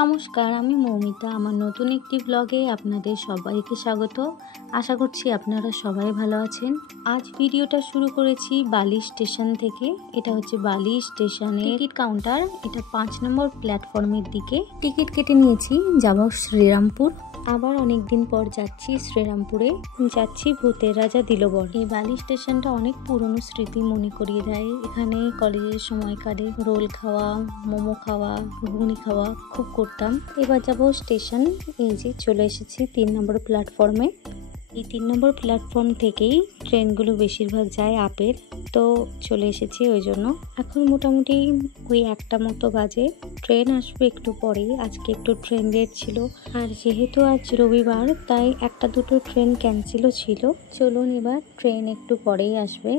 নমস্কার, আমি মৌমিতা। আমার নতুন একটি ব্লগে আপনাদের সবাইকে স্বাগত। আশা করছি আপনারা সবাই ভালো আছেন। আজ ভিডিওটা শুরু করেছি বালি স্টেশন থেকে। এটা হচ্ছে বালি স্টেশনের টিকিট কাউন্টার। এটা 5 নম্বর প্ল্যাটফর্মের দিকে টিকিট কেটে নিয়েছি, যাব শ্রীরামপুর। আবার অনেক দিন পর যাচ্ছি শ্রীরামপুরে, যাচ্ছি ভূতের রাজা দিলবর। এই বালি স্টেশনটা অনেক পুরনো স্মৃতি মনে করিয়ে দেয়। এখানে কলেজের সময়কালে রোল খাওয়া, মোমো খাওয়া, ঘুগনি খাওয়া খুব করতাম। এবার যাব স্টেশন। এই যে চলে এসেছি 3 নম্বর প্ল্যাটফর্মে। এই 3 নম্বর প্ল্যাটফর্ম থেকেই ট্রেনগুলো বেশিরভাগ যায় আপের, তো চলে এসেছি ওই জন্য। এখন মোটামুটি ওই 1টা মতো বাজে। ট্রেন আসবে একটু পরেই। আজকে একটু ট্রেন লেট ছিল, আর যেহেতু আজ রবিবার তাই 1-2টো ট্রেন ক্যান্সেলও ছিল। চলুন, এবার ট্রেন একটু পরেই আসবে।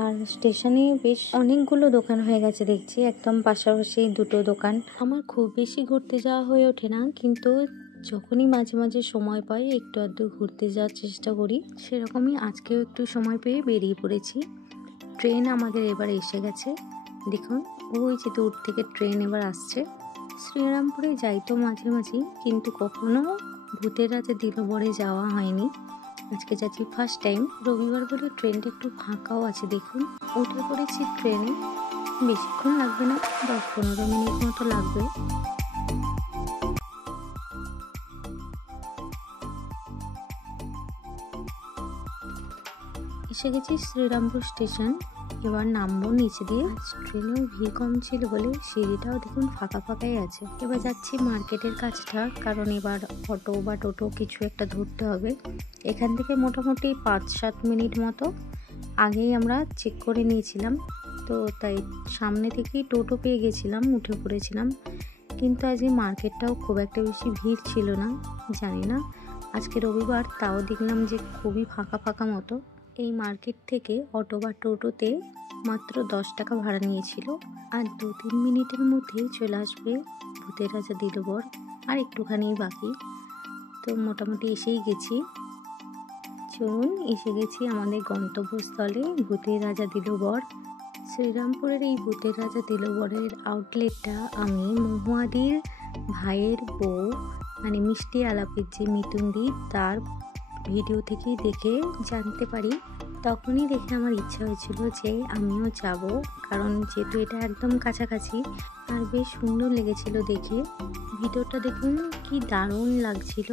আর স্টেশনে বেশ অনেকগুলো দোকান হয়ে গেছে দেখছি, একদম পাশাপাশি 2টো দোকান। আমার খুব বেশি ঘুরতে যাওয়া হয়ে ওঠে না, কিন্তু যখনই মাঝে মাঝে সময় পাই একটু আধটু ঘুরতে যাওয়ার চেষ্টা করি। সেরকমই আজকেও একটু সময় পেয়ে বেরিয়ে পড়েছি। ট্রেন আমাদের এবার এসে গেছে। দেখুন, ওই যে দূর থেকে ট্রেন এবার আসছে। শ্রীরামপুরে যাই তো মাঝে মাঝে, কিন্তু কখনো ভূতের রাজা দিলবরে যাওয়া হয়নি। আজকে যাচ্ছি ফার্স্ট টাইম। রবিবার বলে ট্রেনটা একটু ফাঁকাও আছে। দেখুন, উঠে পড়েছি ট্রেনে। বেশিক্ষণ লাগবে না, 10-15 মিনিট মতো লাগবে। এসে গেছি শ্রীরামপুর স্টেশন। এবার নামবো নিচে দিয়ে। ট্রেনেও ভিড় কম ছিল বলে সিঁড়িটাও দেখুন ফাঁকা ফাঁকাই আছে। এবার যাচ্ছি মার্কেটের কাছটা, কারণ এবার অটো বা টোটো কিছু একটা ধরতে হবে। এখান থেকে মোটামুটি 5-7 মিনিট মতো আগেই আমরা চেক করে নিয়েছিলাম, তো তাই সামনে থেকেই টোটো পেয়ে গেছিলাম, উঠে পড়েছিলাম। কিন্তু আজকে মার্কেটটাও খুব একটা বেশি ভিড় ছিল না। জানি না, আজকে রবিবার তাও দেখলাম যে খুবই ফাঁকা ফাঁকা মতো। এই মার্কেট থেকে অটো বা টোটোতে মাত্র 10 টাকা ভাড়া নিয়েছিল। আর 2-3 মিনিটের মধ্যেই চলে আসবে ভূতের রাজা দিলবর। আর একটুখানি বাকি, তো মোটামুটি এসেই গেছি। চলুন, এসে গেছি আমাদের গন্তব্যস্থলে ভূতের রাজা দিলবর। শ্রীরামপুরের এই ভূতের রাজা দিলবরের আউটলেটটা আমি মহুয়াদির ভাইয়ের বউ, মানে মিষ্টি আলাপের যে মিতুন্দি, তার ভিডিও থেকেই দেখে জানতে পারি। তখনই দেখে আমার ইচ্ছা হয়েছিল যে আমিও যাব, কারণ যেহেতু এটা একদম কাছাকাছি। আর বেশ সুন্দর লেগেছিল দেখে। ভিডিওটা দেখুন, কি দারুণ লাগছিল।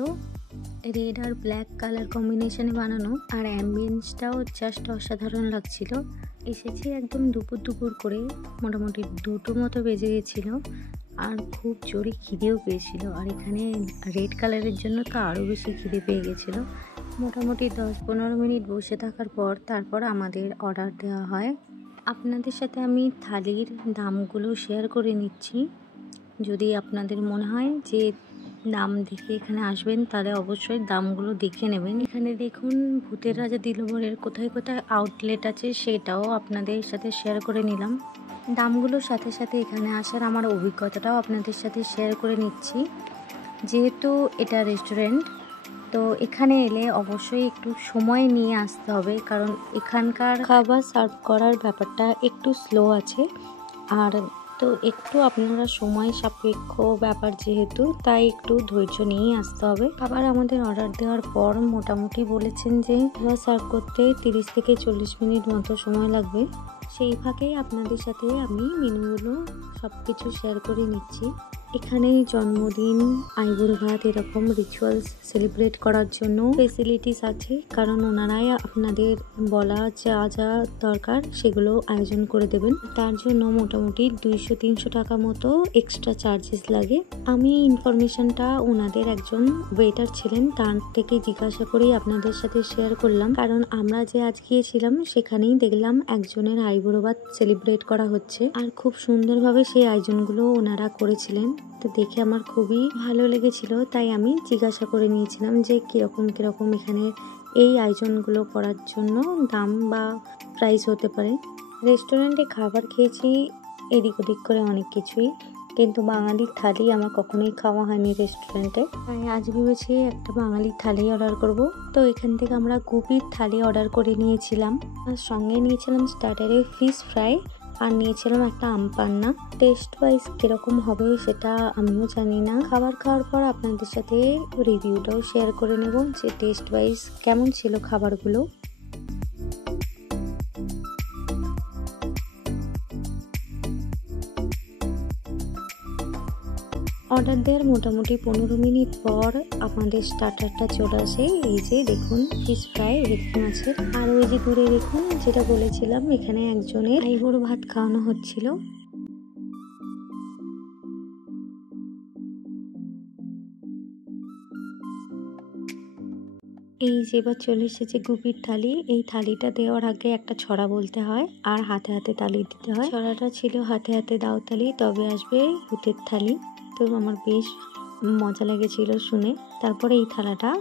রেড আর ব্ল্যাক কালার কম্বিনেশনে বানানো, আর অ্যাম্বিয়েন্সটাও জাস্ট অসাধারণ লাগছিল। এসেছি একদম দুপুর করে, মোটামুটি 2টো মতো বেজে গেছিল। আর খুব জোরে খিদেও পেয়েছিল, আর এখানে রেড কালারের জন্য তো আরও বেশি খিদে পেয়ে গেছিলো। মোটামুটি 10-15 মিনিট বসে থাকার পর তারপর আমাদের অর্ডার দেওয়া হয়। আপনাদের সাথে আমি থালির দামগুলো শেয়ার করে নিচ্ছি। যদি আপনাদের মনে হয় যে দাম দেখে এখানে আসবেন, তাহলে অবশ্যই দামগুলো দেখে নেবেন। এখানে দেখুন, ভূতের রাজা দিলবরের কোথায় কোথায় আউটলেট আছে সেটাও আপনাদের সাথে শেয়ার করে নিলাম। দামগুলোর সাথে সাথে এখানে আসার আমার অভিজ্ঞতাটাও আপনাদের সাথে শেয়ার করে নিচ্ছি। যেহেতু এটা রেস্টুরেন্ট, তো এখানে এলে অবশ্যই একটু সময় নিয়ে আসতে হবে, কারণ এখানকার খাবার সার্ভ করার ব্যাপারটা একটু স্লো আছে। আর তো একটু আপনারা সময় সাপেক্ষ ব্যাপার যেহেতু, তাই একটু ধৈর্য নিয়েই আসতে হবে। আবার আমাদের অর্ডার দেওয়ার পর মোটামুটি বলেছেন যে খাবার সার্ভ করতে 30 থেকে 40 মিনিট মতো সময় লাগবে। সেই ফাঁকেই আপনাদের সাথে আমি মেনুগুলো সব কিছু শেয়ার করে নিচ্ছি। এখানে জন্মদিন, আইবুড়ো ভাত, এরকম রিচুয়ালস সেলিব্রেট করার জন্য ফেসিলিটিস আছে, কারণ ওনারাই আপনাদের বলা যা যা দরকার সেগুলো আয়োজন করে দেবেন। তার জন্য মোটামুটি 200-300 টাকা মতো এক্সট্রা চার্জেস লাগে। আমি ইনফরমেশনটা ওনাদের একজন ওয়েটার ছিলেন, তার থেকে জিজ্ঞাসা করেই আপনাদের সাথে শেয়ার করলাম। কারণ আমরা যে আজ গিয়েছিলাম সেখানেই দেখলাম একজনের আইবুড়ো ভাত সেলিব্রেট করা হচ্ছে, আর খুব সুন্দরভাবে সেই আয়োজনগুলো ওনারা করেছিলেন। তো দেখে আমার খুবই ভালো লেগেছিল, তাই আমি জিজ্ঞাসা করে নিয়েছিলাম যে কিরকম এখানে এই আয়োজনগুলো করার জন্য দাম বা প্রাইস হতে পারে। রেস্টুরেন্টে খাবার খেয়েছি এদিক ওদিক করে অনেক কিছুই, কিন্তু বাঙালির থালি আমার কখনোই খাওয়া হয়নি রেস্টুরেন্টে, তাই আজ ভেবেছি একটা বাঙালির থালি অর্ডার করব। তো এখান থেকে আমরা গুপির থালি অর্ডার করে নিয়েছিলাম, আর সঙ্গে নিয়েছিলাম স্টার্টারে ফিশ ফ্রাই আর নিয়েছিলাম একটা আম পান্না। টেস্ট ওয়াইজ কিরকম হবে সেটা আমিও জানি না, খাবার খাওয়ার পর আপনাদের সাথে রিভিউটাও শেয়ার করে নেব যে টেস্ট ওয়াইজ কেমন ছিল খাবারগুলো। অর্ডার দেওয়ার মোটামুটি 15 মিনিট পর আমাদের স্টার্টারটা চলে আসে। এই যে দেখুন ফিশ ফ্রাই ভেটকি মাছের, আর ওই যে দূরে দেখুন যেটা বলেছিলাম এখানে একজনের আইবুড়ো ভাত খাওয়ানো হচ্ছিল। এই যে এবার চলে এসেছে গুপির থালি। এই থালিটা দেওয়ার আগে একটা ছড়া বলতে হয় আর হাতে হাতে তালি দিতে হয়। ছড়াটা ছিল হাতে হাতে দাও তালি তবে আসবে ভূতের থালি। তো আমার বেশ মজা লেগেছিল শুনে। তারপরে এই থালাটা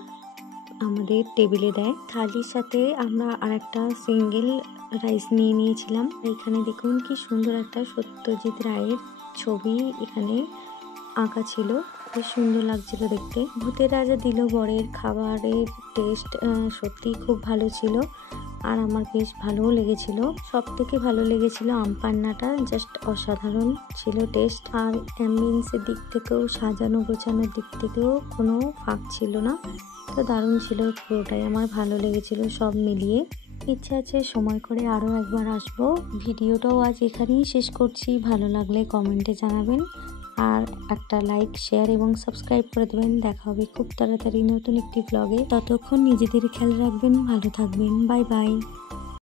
আমাদের টেবিলে দেয়। থালির সাথে আমরা আরেকটা সিঙ্গেল রাইস নিয়ে নিয়েছিলাম। এখানে দেখুন কি সুন্দর একটা সত্যজিৎ রায়ের ছবি এখানে আঁকা ছিল, বেশ সুন্দর লাগছিল দেখতে। ভূতের রাজা দিল বরের খাবারের টেস্ট সত্যি খুব ভালো ছিল আর আমার বেশ ভালোও লেগেছিল। সব থেকে ভালো লেগেছিল আম পান্নাটা, জাস্ট অসাধারণ ছিল টেস্ট। আর অ্যাম্বিয়েন্সের দিক থেকেও সাজানো গোছানোর দিক থেকেও কোনো ফাঁক ছিল না। তো দারুণ ছিল, পুরোটাই আমার ভালো লেগেছিল সব মিলিয়ে। ইচ্ছা আছে সময় করে আরও একবার আসবো। ভিডিওটাও আজ এখানেই শেষ করছি। ভালো লাগলে কমেন্টে জানাবেন আর একটা লাইক শেয়ার এবং সাবস্ক্রাইব করে দেবেন। দেখা হবে খুব তাড়াতাড়ি নতুন একটি ব্লগে। ততক্ষণ নিজেদের খেয়াল রাখবেন, ভালো থাকবেন, বাই বাই।